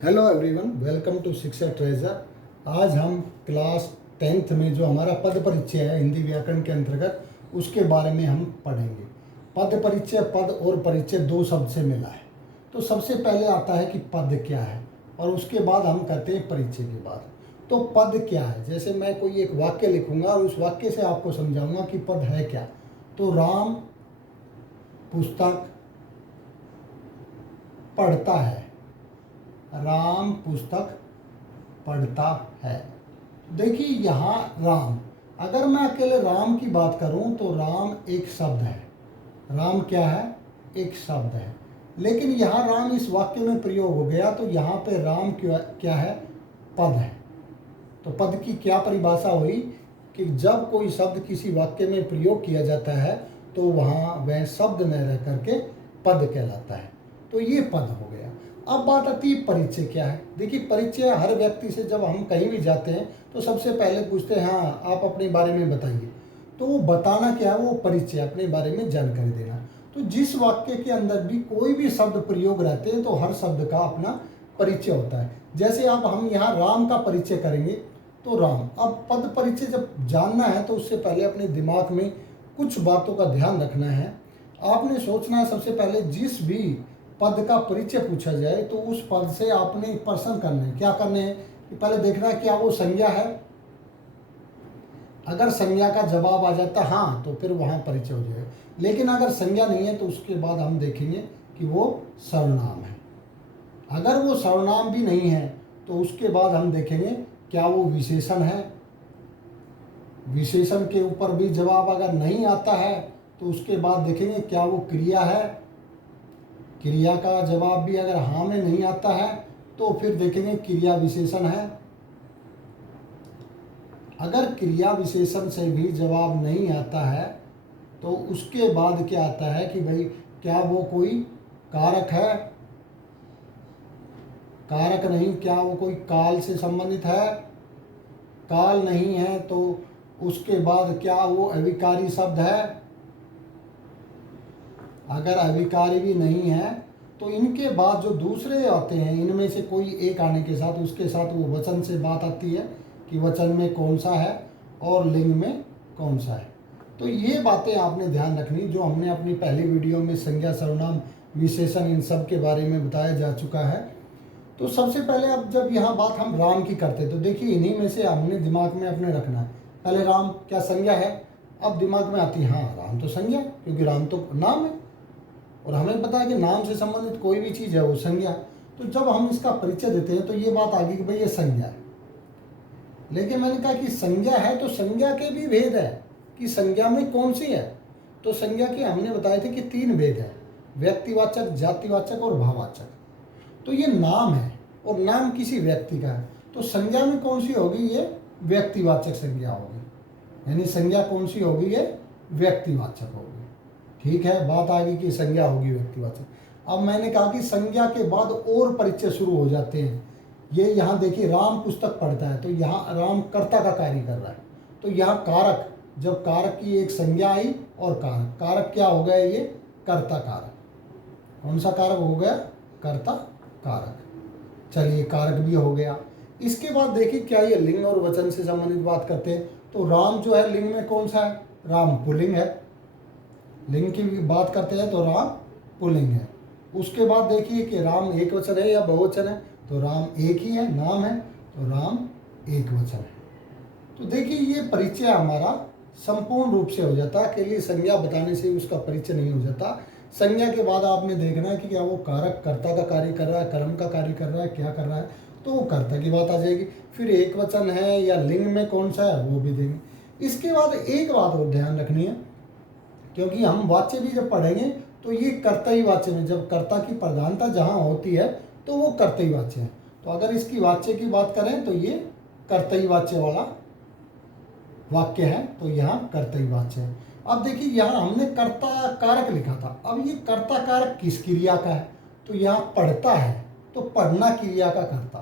Hello everyone, welcome to शिक्षा treasure. आज हम क्लास 10th में जो हमारा पद परिचय है हिंदी व्याकरण के अंतर्गत, उसके बारे में हम पढ़ेंगे। पद परिचय, पद और परिचय दो शब्द से मिला है। तो सबसे पहले आता है कि पद क्या है, और उसके बाद हम कहते हैं परिचय के बाद। तो पद क्या है, जैसे मैं कोई एक वाक्य लिखूंगा और उस वाक्य से आपको समझाऊंगा कि पद है क्या। तो राम पुस्तक पढ़ता है, राम पुस्तक पढ़ता है। देखिए यहाँ राम, अगर मैं अकेले राम की बात करूं तो राम एक शब्द है। राम क्या है? एक शब्द है। लेकिन यहाँ राम इस वाक्य में प्रयोग हो गया तो यहाँ पे राम क्या है? पद है। तो पद की क्या परिभाषा हुई कि जब कोई शब्द किसी वाक्य में प्रयोग किया जाता है तो वहाँ वह शब्द न रह करके पद कहलाता है। तो ये पद हो गया। अब बात आती है परिचय क्या है। देखिए परिचय हर व्यक्ति से जब हम कहीं भी जाते हैं तो सबसे पहले पूछते हैं, हाँ आप अपने बारे में बताइए। तो वो बताना क्या है? वो परिचय, अपने बारे में जानकारी देना। तो जिस वाक्य के अंदर भी कोई भी शब्द प्रयोग रहते हैं तो हर शब्द का अपना परिचय होता है। जैसे अब हम यहाँ राम का परिचय करेंगे तो राम। अब पद परिचय जब जानना है तो उससे पहले अपने दिमाग में कुछ बातों का ध्यान रखना है। आपने सोचना है सबसे पहले जिस भी पद का परिचय पूछा जाए तो उस पद से आपने प्रश्न करने हैं। क्या करने हैं कि पहले देखना है क्या वो संज्ञा है। अगर संज्ञा का जवाब आ जाता हाँ तो फिर वहाँ परिचय हो जाएगा। लेकिन अगर संज्ञा नहीं है तो उसके बाद हम देखेंगे कि वो सर्वनाम है। अगर वो सर्वनाम भी नहीं है तो उसके बाद हम देखेंगे क्या वो विशेषण है। विशेषण के ऊपर भी जवाब अगर नहीं आता है तो उसके बाद देखेंगे क्या वो क्रिया है। क्रिया का जवाब भी अगर हाँ में नहीं आता है तो फिर देखेंगे क्रिया विशेषण है। अगर क्रिया विशेषण से भी जवाब नहीं आता है तो उसके बाद क्या आता है कि भाई क्या वो कोई कारक है। कारक नहीं, क्या वो कोई काल से संबंधित है। काल नहीं है तो उसके बाद क्या वो अविकारी शब्द है। अगर अविकारी भी नहीं है तो इनके बाद जो दूसरे आते हैं इनमें से कोई एक आने के साथ उसके साथ वो वचन से बात आती है कि वचन में कौन सा है और लिंग में कौन सा है। तो ये बातें आपने ध्यान रखनी जो हमने अपनी पहली वीडियो में संज्ञा, सर्वनाम, विशेषण इन सब के बारे में बताया जा चुका है। तो सबसे पहले अब जब यहाँ बात हम राम की करते तो देखिए इन्हीं में से हमने दिमाग में अपने रखना है। पहले राम क्या संज्ञा है। अब दिमाग में आती है हाँ राम तो संज्ञा, क्योंकि राम तो नाम है और हमें पता है कि नाम से संबंधित कोई भी चीज़ है वो संज्ञा। तो जब हम इसका परिचय देते हैं तो ये बात आ गई कि भाई ये संज्ञा है। लेकिन मैंने कहा कि संज्ञा है तो संज्ञा के भी भेद है कि संज्ञा में कौन सी है। तो संज्ञा के हमने बताए थे कि 3 भेद है, व्यक्तिवाचक, जातिवाचक और भाववाचक। तो ये नाम है और नाम किसी व्यक्ति का है तो संज्ञा में कौन सी होगी? ये व्यक्तिवाचक संज्ञा होगी। यानी संज्ञा कौन सी होगी? ये व्यक्तिवाचक होगी। ठीक है, बात आ गई कि संज्ञा होगी व्यक्तिवाचक। अब मैंने कहा कि संज्ञा के बाद और परिचय शुरू हो जाते हैं। ये यहाँ देखिए राम पुस्तक पढ़ता है तो यहाँ राम कर्ता का कार्य कर रहा है। तो यहाँ कारक, जब कारक की एक संज्ञा आई और कारक, कारक क्या हो गया? ये कर्ता कारक। कौन सा कारक हो गया? कर्ता कारक। चलिए कारक भी हो गया। इसके बाद देखिए क्या ये लिंग और वचन से संबंधित बात करते हैं। तो राम जो है लिंग में कौन सा है? राम पुल्लिंग है। लिंग की बात करते हैं तो राम पुल्लिंग है। उसके बाद देखिए कि राम एक वचन है या बहुवचन है। तो राम एक ही है, नाम है तो राम एक वचन है। तो देखिए ये परिचय हमारा संपूर्ण रूप से हो जाता है। अकेली संज्ञा बताने से उसका परिचय नहीं हो जाता। संज्ञा के बाद आपने देखना है कि क्या वो कारक कर्ता का कार्य कर रहा है, कर्म का कार्य कर रहा है, क्या कर रहा है। तो वो कर्ता की बात आ जाएगी। फिर एक वचन है या लिंग में कौन सा है वो भी देंगे। इसके बाद एक बात और ध्यान रखनी है, क्योंकि हम वाच्य भी जब पढ़ेंगे तो ये कर्तई वाच्य में, जब कर्ता की प्रधानता जहाँ होती है तो वो कर्तई वाच्य है। तो अगर इसकी वाच्य की बात करें तो ये कर्तई वाच्य वाला वाक्य है, तो यहाँ कर्तई वाच्य है। अब देखिए यहाँ हमने कर्ता कारक लिखा था। अब ये कर्ता कारक किस क्रिया का है? तो यहाँ पढ़ता है तो पढ़ना क्रिया का कर्ता।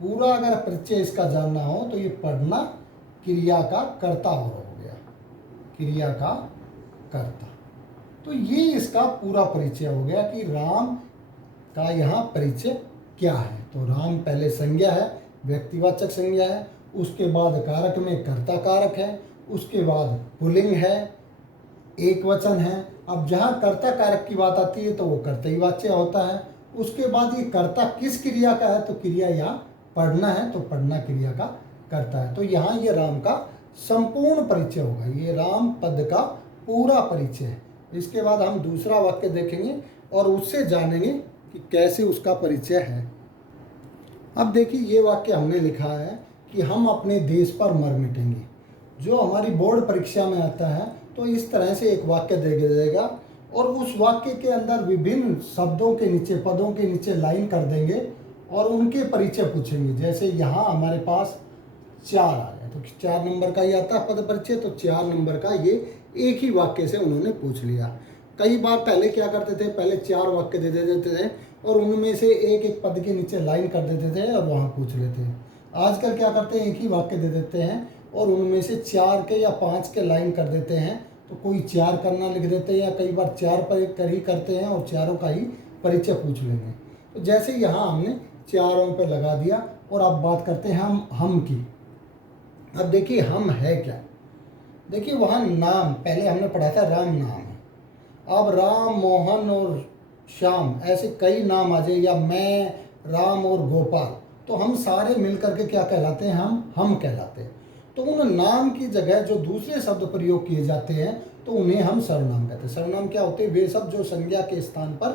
पूरा अगर परिचय इसका जानना हो तो ये पढ़ना क्रिया का कर्ता हो गया, क्रिया का कर्ता। तो ये इसका पूरा परिचय हो गया कि राम का यहाँ परिचय क्या है। तो राम पहले संज्ञा है, व्यक्तिवाचक संज्ञा है, उसके बाद कारक में कर्ता कारक है, उसके बाद पुल्लिंग है, एक वचन है। अब जहाँ कर्ता कारक की बात आती है तो वो कर्तरीवाच्य होता है। उसके बाद ये कर्ता किस क्रिया का है, तो क्रिया यहाँ पढ़ना है, तो पढ़ना क्रिया का कर्ता है। तो यहाँ ये राम का संपूर्ण परिचय होगा, ये राम पद का पूरा परिचय है। इसके बाद हम दूसरा वाक्य देखेंगे और उससे जानेंगे कि कैसे उसका परिचय है। अब देखिए ये वाक्य हमने लिखा है कि हम अपने देश पर मर मिटेंगे। जो हमारी बोर्ड परीक्षा में आता है तो इस तरह से एक वाक्य दे देगा और उस वाक्य के अंदर विभिन्न शब्दों के नीचे, पदों के नीचे लाइन कर देंगे और उनके परिचय पूछेंगे। जैसे यहाँ हमारे पास 4 आ गया तो 4 नंबर का ही आता है पद परिचय, तो 4 नंबर का ये एक ही वाक्य से उन्होंने पूछ लिया। कई बार पहले क्या करते थे, पहले 4 वाक्य दे देते थे और उनमें से एक एक पद के नीचे लाइन कर देते थे और वहाँ पूछ लेते हैं। आजकल क्या करते हैं, एक ही वाक्य दे देते हैं और उनमें से 4 के या 5 के लाइन कर देते हैं। तो कोई 4 करना लिख देते हैं या कई बार 4 पर कर ही करते हैं और चारों का ही परिचय पूछ लेंगे। तो जैसे यहाँ हमने चारों पे लगा दिया और अब बात करते हैं हम की। अब देखिए हम है क्या, देखिए वहाँ नाम पहले हमने पढ़ा था, राम नाम है। अब राम, मोहन और श्याम ऐसे कई नाम आ जाए, या मैं, राम और गोपाल, तो हम सारे मिलकर के क्या कहलाते हैं, हम कहलाते हैं। तो उन नाम की जगह जो दूसरे शब्द प्रयोग किए जाते हैं तो उन्हें हम सर्वनाम कहते हैं। सर्वनाम क्या होते हैं, वे शब्द जो संज्ञा के स्थान पर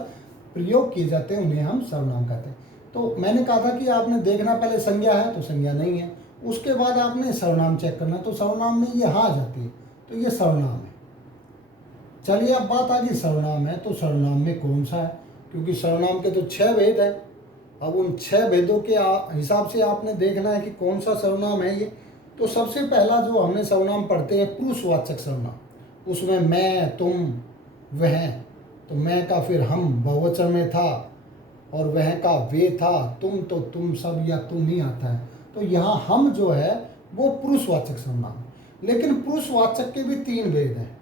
प्रयोग किए जाते हैं उन्हें हम सर्वनाम कहते हैं। तो मैंने कहा था कि आपने देखना पहले संज्ञा है तो संज्ञा नहीं है, उसके बाद आपने सर्वनाम चेक करना, तो सर्वनाम में ये हाँ आ जाती है, तो ये सर्वनाम है। चलिए अब बात आ गई सर्वनाम है, तो सर्वनाम में कौन सा है, क्योंकि सर्वनाम के तो 6 भेद है। अब उन 6 भेदों के हिसाब से आपने देखना है कि कौन सा सर्वनाम है ये। तो सबसे पहला जो हमने सर्वनाम पढ़ते हैं पुरुषवाचक सर्वनाम, उसमें मैं, तुम, वह, तो मैं का फिर हम बहुवचन में था और वह का वे था, तुम तो तुम सब या तुम ही आता है। तो यहाँ हम जो है वो पुरुषवाचक सर्वनाम। लेकिन पुरुषवाचक के भी 3 भेद हैं।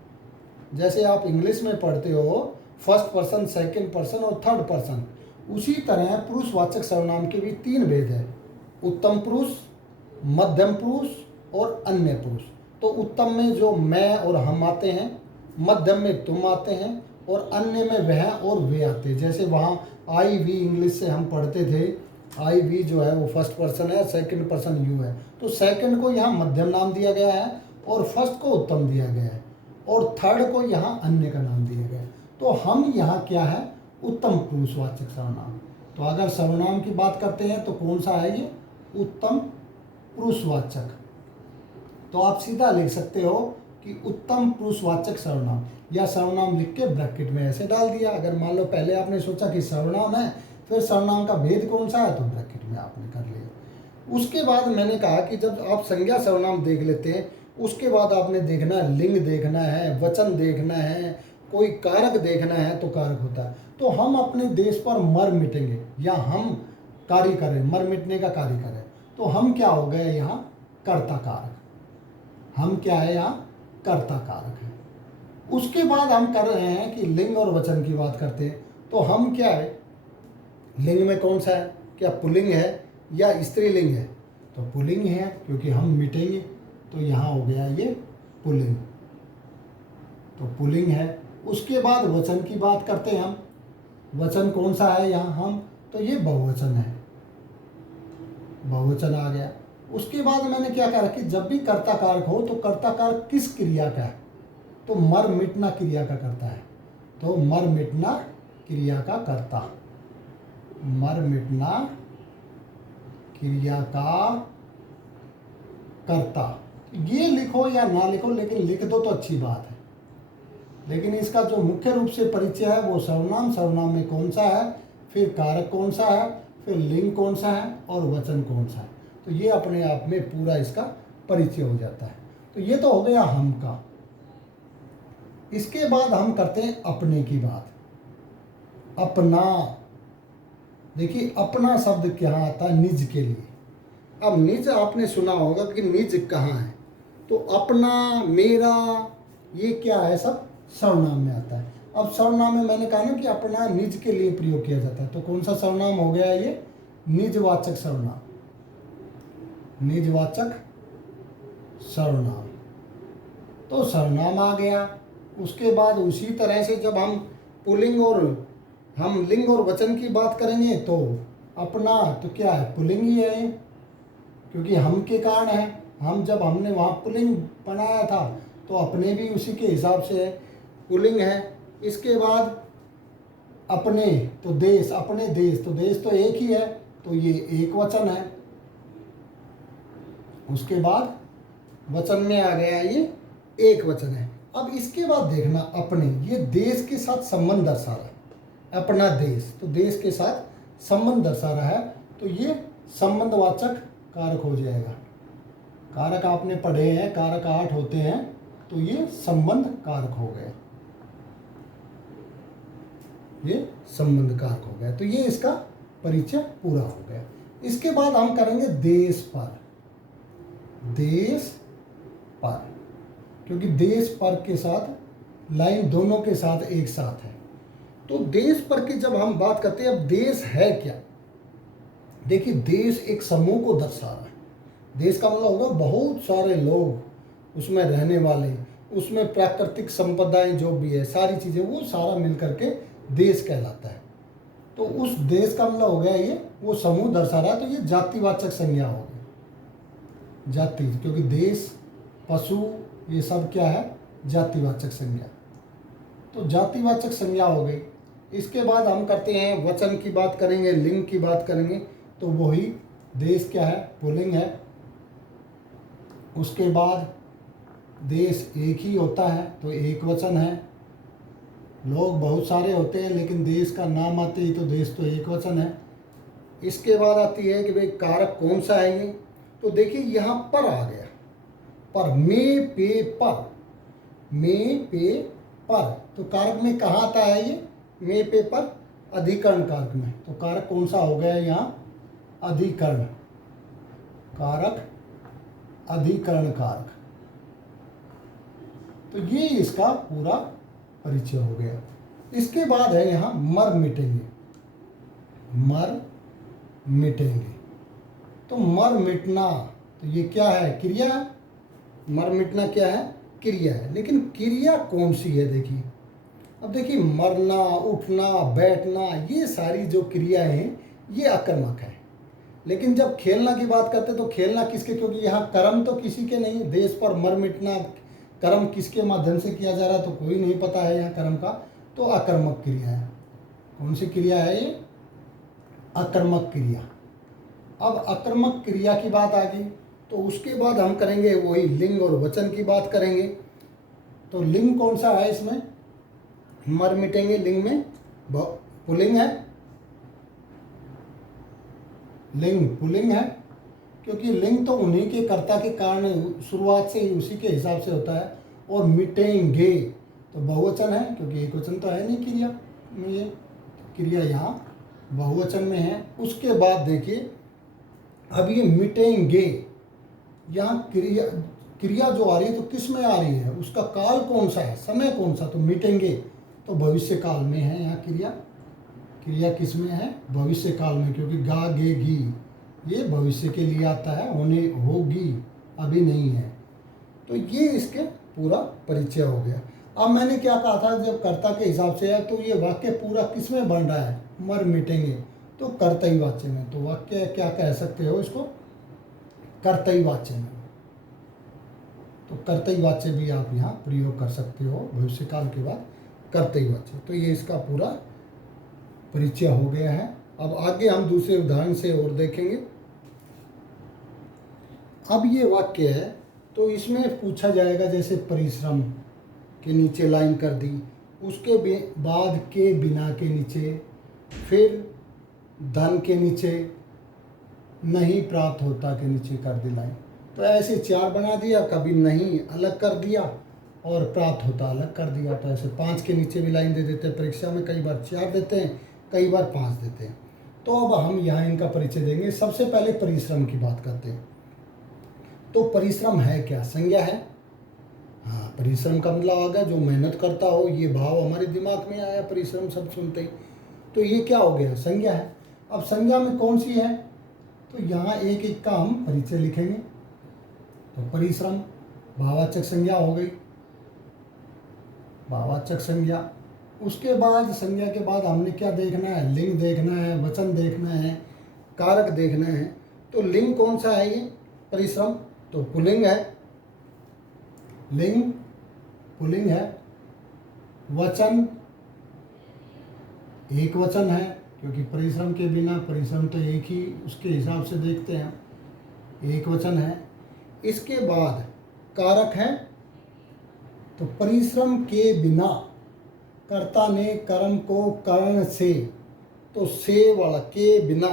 जैसे आप इंग्लिश में पढ़ते हो फर्स्ट पर्सन, सेकंड पर्सन और थर्ड पर्सन, उसी तरह पुरुषवाचक सर्वनाम के भी 3 भेद हैं, उत्तम पुरुष, मध्यम पुरुष और अन्य पुरुष। तो उत्तम में जो मैं और हम आते हैं, मध्यम में तुम आते हैं और अन्य में वह और वे आते हैं। जैसे वहाँ आई वी इंग्लिश से हम पढ़ते थे, आई वी जो है वो फर्स्ट पर्सन है, सेकंड पर्सन यू है, तो सेकंड को यहाँ मध्यम नाम दिया गया है और फर्स्ट को उत्तम दिया गया है और थर्ड को यहाँ अन्य का नाम दिया गया है। तो हम यहाँ क्या है, उत्तम पुरुषवाचक सर्वनाम। तो अगर सर्वनाम की बात करते हैं तो कौन सा है ये, उत्तम पुरुषवाचक। तो आप सीधा लिख सकते हो कि उत्तम पुरुषवाचक सर्वनाम, या सर्वनाम लिख के ब्रैकेट में ऐसे डाल दिया। अगर मान लो पहले आपने सोचा कि सर्वनाम है, फिर सर्वनाम का भेद कौन सा है, तो ब्रैकेट में आपने कर लिया। उसके बाद मैंने कहा कि जब आप संज्ञा सर्वनाम देख लेते हैं, उसके बाद आपने देखना है, लिंग देखना है, वचन देखना है, कोई कारक देखना है तो कारक होता है। तो हम अपने देश पर मर मिटेंगे, या हम कार्य करें, मर मिटने का कार्य करें, तो हम क्या हो गए यहाँ, कर्ता कारक। हम क्या है यहाँ, कर्ता कारक है। उसके बाद हम कर रहे हैं कि लिंग और वचन की बात करते हैं। तो हम क्या है, लिंग में कौन सा है, क्या पुल्लिंग है या स्त्रीलिंग है, तो पुल्लिंग है क्योंकि हम मिटेंगे, तो यहाँ हो गया ये पुल्लिंग, तो पुल्लिंग है। उसके बाद वचन की बात करते हैं हम, वचन कौन सा है यहाँ हम, तो ये बहुवचन है, बहुवचन आ गया। उसके बाद मैंने क्या कहा कि जब भी कर्ता कारक हो तो कर्ता कारक किस क्रिया का है, तो मर मिटना क्रिया का करता है, तो मर मिटना क्रिया का कर्ता, मर मिटना क्रिया का कर्ता। ये लिखो या ना लिखो, लेकिन लिख दो तो अच्छी बात है। लेकिन इसका जो मुख्य रूप से परिचय है वो सर्वनाम, सर्वनाम में कौन सा है, फिर कारक कौन सा है, फिर लिंग कौन सा है और वचन कौन सा है, तो ये अपने आप में पूरा इसका परिचय हो जाता है। तो ये तो हो गया हम का। इसके बाद हम करते हैं अपने की बात। अपना, देखिए अपना शब्द क्या आता है, निज के लिए। अब निज आपने सुना होगा कि निज कहाँ है, तो अपना, मेरा, ये क्या है, सब सर्वनाम में आता है। अब सर्वनाम में मैंने कहा ना कि अपना निज के लिए प्रयोग किया जाता है, तो कौन सा सर्वनाम हो गया ये, निजवाचक सर्वनाम, निजवाचक सर्वनाम। तो सर्वनाम आ गया। उसके बाद उसी तरह से जब हम पुल्लिंग और हम लिंग और वचन की बात करेंगे तो अपना तो क्या है, पुल्लिंग ही है ये, क्योंकि हम के कारण है। हम जब हमने वहाँ पुल्लिंग बनाया था तो अपने भी उसी के हिसाब से है, पुल्लिंग है। इसके बाद अपने तो देश, अपने देश, तो देश तो एक ही है तो ये एक वचन है। उसके बाद वचन में आ गया ये एक वचन है। अब इसके बाद देखना अपने, ये देश के साथ संबंध दर्शा रहा है, अपना देश, तो देश के साथ संबंध दर्शा रहा है, तो ये संबंधवाचक कारक हो जाएगा। कारक आपने पढ़े हैं, कारक 8 होते हैं, तो ये संबंध कारक हो गया, ये संबंध कारक हो गया। तो ये इसका परिचय पूरा हो गया। इसके बाद हम करेंगे देश पर, देश पर, क्योंकि देश पर के साथ लाइन दोनों के साथ एक साथ है। तो देश पर की जब हम बात करते हैं, अब देश है क्या, देखिए देश एक समूह को दर्शा रहा है। देश का मतलब होगा बहुत सारे लोग उसमें रहने वाले, उसमें प्राकृतिक संपदाएं जो भी है, सारी चीज़ें, वो सारा मिल करके देश कहलाता है। तो उस देश का मतलब हो गया ये, वो समूह दर्शा रहा है, तो ये जातिवाचक संज्ञा हो गई, जाति, क्योंकि देश, पशु, ये सब क्या है, जातिवाचक संज्ञा। तो जातिवाचक संज्ञा हो गई। इसके बाद हम करते हैं वचन की बात करेंगे, लिंग की बात करेंगे, तो वही देश क्या है, पुल्लिंग है। उसके बाद देश एक ही होता है तो एक वचन है। लोग बहुत सारे होते हैं लेकिन देश का नाम आते ही तो देश तो एक वचन है। इसके बाद आती है कि भाई कारक कौन सा है ये, तो देखिए यहाँ पर आ गया, पर, में, पे, पर, में, पे, पर, तो कारक में कहाँ आता है ये, में, पे, पर, अधिकरण कारक में। तो कारक कौन सा हो गया यहाँ, अधिकरण कारक, अधिकरण कारक। तो ये इसका पूरा परिचय हो गया। इसके बाद है यहाँ मर मिटेंगे, मर मिटेंगे। तो मर मिटना, तो ये क्या है, क्रिया है। मर मिटना क्या है, क्रिया है। लेकिन क्रिया कौन सी है, देखिए अब देखिए, मरना, उठना, बैठना, ये सारी जो क्रियाएं हैं ये आकर्मक है। लेकिन जब खेलना की बात करते तो खेलना किसके, क्योंकि यहाँ कर्म तो किसी के नहीं, देश पर मर मिटना कर्म किसके माध्यम से किया जा रहा है तो कोई नहीं पता है यहाँ कर्म का, तो आकर्मक क्रिया है। कौन सी क्रिया है ये, आकर्मक क्रिया। अब आकर्मक क्रिया की बात आ गई, तो उसके बाद हम करेंगे वही लिंग और वचन की बात करेंगे। तो लिंग कौन सा है इसमें, मर मिटेंगे, लिंग में पुल्लिंग है, लिंग पुल्लिंग है, क्योंकि लिंग तो उन्हीं के कर्ता के कारण शुरुआत से ही उसी के हिसाब से होता है। और मिटेंगे तो बहुवचन है, क्योंकि एक वचन तो है नहीं क्रिया में, ये क्रिया यहाँ बहुवचन में है। उसके बाद देखिए अब ये मिटेंगे, यहाँ क्रिया, क्रिया जो आ रही है तो किस में आ रही है, उसका काल कौन सा है, समय कौन सा, तो मिटेंगे तो भविष्य काल में है यहाँ क्रिया। क्रिया किस में है, भविष्य काल में, क्योंकि गा, गे, गी ये भविष्य के लिए आता है, होने, होगी, अभी नहीं है। तो ये इसके पूरा परिचय हो गया। अब मैंने क्या कहा था, जब कर्ता के हिसाब से है तो ये वाक्य पूरा किस में बन रहा है, मर मिटेंगे, तो कर्तई वाच्य में। तो वाक्य क्या कह सकते हो इसको, कर्तई वाच्य में। तो कर्तई वाच्य भी आप यहाँ प्रयोग कर सकते हो, भविष्य काल के बाद कर्तई वाच्य। तो ये इसका पूरा परिचय हो गया है। अब आगे हम दूसरे उदाहरण से और देखेंगे। अब ये वाक्य है तो इसमें पूछा जाएगा, जैसे परिश्रम के नीचे लाइन कर दी, उसके बाद के बिना के नीचे, फिर धन के नीचे, नहीं प्राप्त होता के नीचे कर दी लाइन। तो ऐसे 4 बना दिया, कभी नहीं अलग कर दिया और प्राप्त होता अलग कर दिया। तो ऐसे 5 के नीचे भी लाइन दे देते हैं। परीक्षा में कई बार 4 देते हैं, कई बार 5 देते हैं। तो अब हम यहाँ इनका परिचय देंगे। सबसे पहले परिश्रम की बात करते हैं। तो परिश्रम है क्या, संज्ञा है। हाँ, परिश्रम का मतलब आ गया जो मेहनत करता हो, ये भाव हमारे दिमाग में आया परिश्रम शब्द सुनते ही। तो ये क्या हो गया, संज्ञा है। अब संज्ञा में कौन सी है, तो यहाँ एक एक का हम परिचय लिखेंगे। तो परिश्रम भाववाचक संज्ञा हो गई, भाववाचक संज्ञा। उसके बाद संज्ञा के बाद हमने क्या देखना है, लिंग देखना है, वचन देखना है, कारक देखना है। तो लिंग कौन सा है, ये परिश्रम तो पुल्लिंग है, लिंग पुल्लिंग है। वचन एक वचन है, क्योंकि परिश्रम के बिना, परिश्रम तो एक ही उसके हिसाब से देखते हैं, एक वचन है। इसके बाद कारक है, तो परिश्रम के बिना, कर्ता ने कर्म को कर्ण से, तो से वाला के बिना,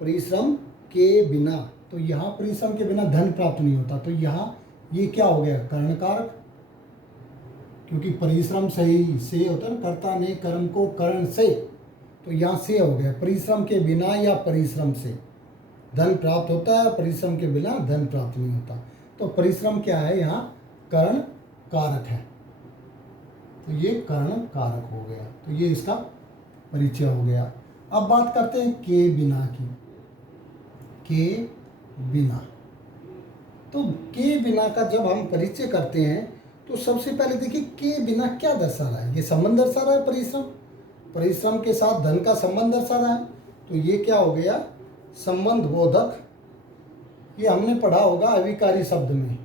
परिश्रम के बिना, तो यहाँ परिश्रम के बिना धन प्राप्त नहीं होता। तो यहाँ ये क्या हो गया, कर्ण कारक, क्योंकि परिश्रम से ही से होता है ना, कर्ता ने कर्म को कर्ण से, तो यहाँ से हो गया। परिश्रम के बिना या परिश्रम से धन प्राप्त होता है, परिश्रम के बिना धन प्राप्त नहीं होता। तो परिश्रम क्या है, यहाँ कर्ण कारक है, तो ये कर्ण कारक हो गया। तो ये इसका परिचय हो गया। अब बात करते हैं के बिना की। के बिना, तो के बिना का जब हम परिचय करते हैं तो सबसे पहले देखिए के बिना क्या दर्शा रहा है, ये संबंध दर्शा रहा है, परिश्रम, परिश्रम के साथ धन का संबंध दर्शा रहा है। तो ये क्या हो गया, संबंध बोधक। ये हमने पढ़ा होगा अविकारी शब्द में,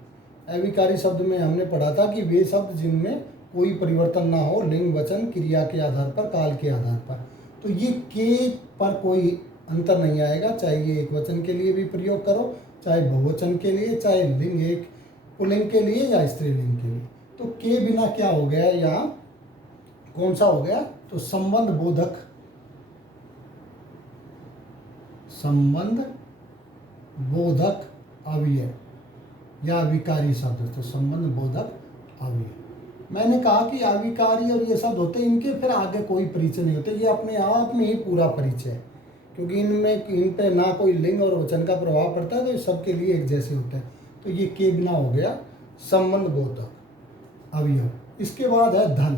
अविकारी शब्द में हमने पढ़ा था कि वे शब्द जिनमें कोई परिवर्तन ना हो, लिंग वचन क्रिया के आधार पर, काल के आधार पर। तो ये के पर कोई अंतर नहीं आएगा, चाहे ये एक वचन के लिए भी प्रयोग करो, चाहे बहुवचन के लिए, चाहे लिंग एक पुल्लिंग के लिए या स्त्रीलिंग के लिए। तो के बिना क्या हो गया, यहाँ कौन सा हो गया, तो संबंध बोधक, संबंध बोधक अव्यय या अविकारी शब्द, तो संबंध बोधक अव्यय। मैंने कहा कि अविकारी और ये शब्द होते हैं, इनके फिर आगे कोई परिचय नहीं होते, ये अपने आप में ही पूरा परिचय है, क्योंकि इनमें, इन पे ना कोई लिंग और वचन का प्रभाव पड़ता है, तो ये सबके लिए एक जैसे होते हैं। तो ये के बिना हो गया संबंध बोधक अवयव। इसके बाद है धन।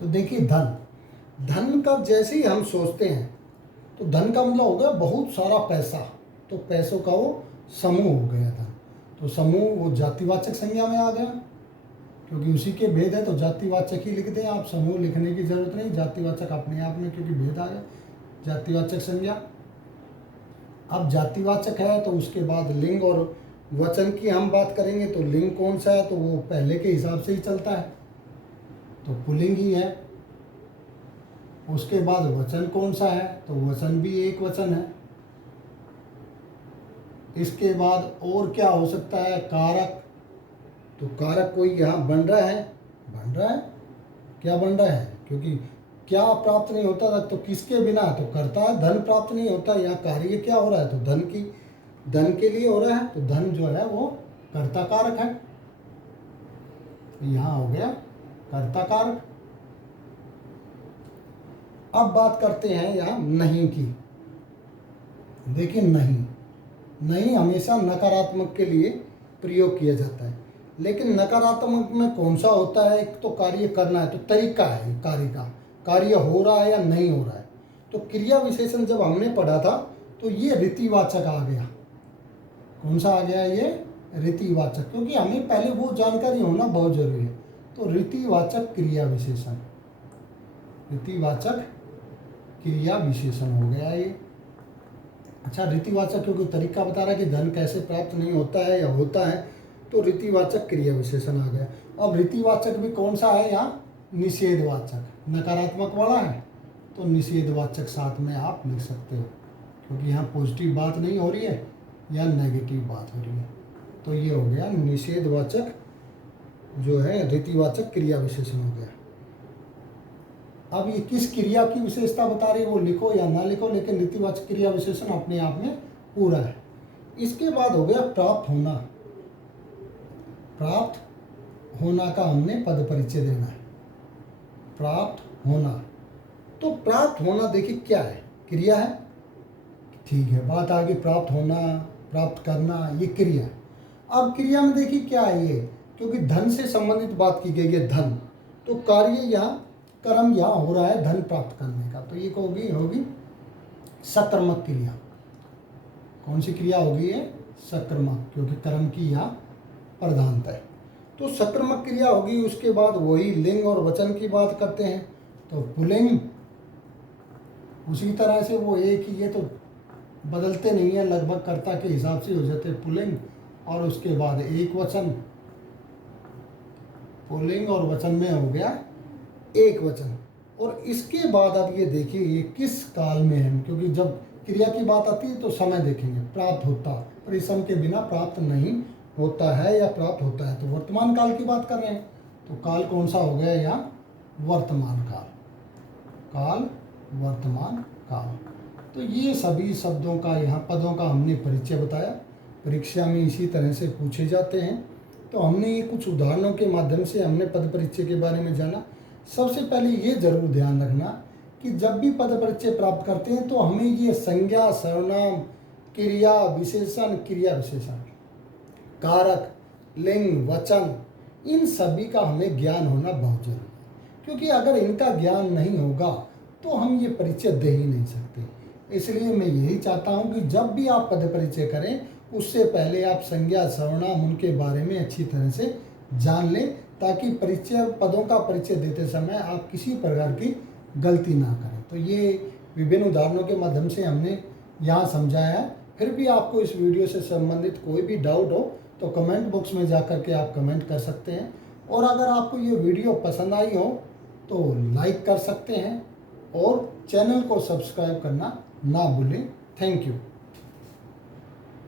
तो देखिए धन, धन का जैसे ही हम सोचते हैं तो धन का मतलब हो गया बहुत सारा पैसा, तो पैसों का वो समूह हो गया धन। तो समूह वो जातिवाचक संज्ञा में आ गया, क्योंकि उसी के भेद है तो जातिवाचक ही लिख दें आप, समूह लिखने की जरूरत नहीं, जातिवाचक अपने आप में, क्योंकि भेद आ गया, जातिवाचक संज्ञा। अब जातिवाचक है तो उसके बाद लिंग और वचन की हम बात करेंगे। तो लिंग कौन सा है, तो वो पहले के हिसाब से ही चलता है, तो पुल्लिंग ही है। उसके बाद वचन कौन सा है, तो वचन भी एक वचन है। इसके बाद और क्या हो सकता है, कारक। तो कारक कोई यहाँ बन रहा है, बन रहा है, क्या बन रहा है, क्योंकि क्या प्राप्त नहीं होता था, तो किसके बिना, तो करता है, धन प्राप्त नहीं होता। यहाँ कार्य क्या हो रहा है, तो धन की, धन के लिए हो रहा है, तो धन जो है वो कर्ता कारक है। यहाँ हो गया कर्ता कारक। अब बात करते हैं यहाँ नहीं की। देखिए नहीं, नहीं हमेशा नकारात्मक के लिए प्रयोग किया जाता है, लेकिन नकारात्मक में कौन सा होता है, एक तो कार्य करना है, तो तरीका है कार्य का, कार्य हो रहा है या नहीं हो रहा है। तो क्रिया विशेषण जब हमने पढ़ा था तो ये रीतिवाचक आ गया, कौन सा आ गया, ये रीतिवाचक, क्योंकि हमें पहले वो जानकारी होना बहुत जरूरी है। तो रीतिवाचक क्रिया विशेषण, रीतिवाचक क्रिया विशेषण हो गया ये। अच्छा, रीतिवाचक क्योंकि तरीका बता रहा है कि धन कैसे प्राप्त नहीं होता है या होता है, तो रीतिवाचक क्रिया विशेषण आ गया। अब रीतिवाचक भी कौन सा है, यहाँ निषेधवाचक, नकारात्मक वाला है, तो निषेधवाचक साथ में आप लिख सकते हो, क्योंकि यहाँ पॉजिटिव बात नहीं हो रही है या नेगेटिव बात हो रही है। तो ये हो गया निषेधवाचक, जो है रीतिवाचक क्रिया विशेषण हो गया। अब ये किस क्रिया की विशेषता बता रही है, वो लिखो या ना लिखो, लेकिन रीतिवाचक क्रिया विशेषण अपने आप में पूरा है। इसके बाद हो गया प्राप्त होना। प्राप्त होना का हमने पद परिचय देना है, प्राप्त होना। तो प्राप्त होना देखिए क्या है, क्रिया है, ठीक है, बात आ गई प्राप्त होना, प्राप्त करना, ये क्रिया है। अब क्रिया में देखिए क्या है ये, क्योंकि धन से संबंधित बात की गई है, धन, तो कार्य यहाँ, कर्म यहाँ हो रहा है धन प्राप्त करने का, तो ये होगी सक्रामक क्रिया। कौन सी क्रिया होगी ये? सक्रामक, क्योंकि कर्म की यहाँ प्रधानता है। तो सक्रामक क्रिया होगी। उसके बाद वही लिंग और वचन की बात करते हैं। तो पुल्लिंग उसी तरह से वो एक ही, ये तो बदलते नहीं है, लगभग कर्ता के हिसाब से हो जाते हैं पुल्लिंग। और उसके बाद एक वचन, पुल्लिंग और वचन में हो गया एक वचन। और इसके बाद अब ये देखिए ये किस काल में है, क्योंकि जब क्रिया की बात आती है तो समय देखेंगे। प्राप्त होता, परिश्रम के बिना प्राप्त नहीं होता है या प्राप्त होता है। तो वर्तमान काल की बात कर रहे हैं। तो काल कौन सा हो गया यहाँ? वर्तमान काल। काल, वर्तमान काल। तो ये सभी शब्दों का, यहाँ पदों का हमने परिचय बताया। परीक्षा में इसी तरह से पूछे जाते हैं। तो हमने ये कुछ उदाहरणों के माध्यम से हमने पद परिचय के बारे में जाना। सबसे पहले ये जरूर ध्यान रखना कि जब भी पद परिचय प्राप्त करते हैं तो हमें ये संज्ञा, सर्वनाम, क्रिया विशेषण, क्रिया विशेषण, कारक, लिंग, वचन, इन सभी का हमें ज्ञान होना बहुत जरूरी है। क्योंकि अगर इनका ज्ञान नहीं होगा तो हम ये परिचय दे ही नहीं सकते। इसलिए मैं यही चाहता हूँ कि जब भी आप पद परिचय करें उससे पहले आप संज्ञा, सर्वनाम, उनके बारे में अच्छी तरह से जान लें, ताकि परिचय, पदों का परिचय देते समय आप किसी प्रकार की गलती ना करें। तो ये विभिन्न उदाहरणों के माध्यम से हमने यहाँ समझाया है। फिर भी आपको इस वीडियो से संबंधित कोई भी डाउट हो तो कमेंट बॉक्स में जा कर के आप कमेंट कर सकते हैं। और अगर आपको ये वीडियो पसंद आई हो तो लाइक कर सकते हैं और चैनल को सब्सक्राइब करना ना भूलें। Thank you.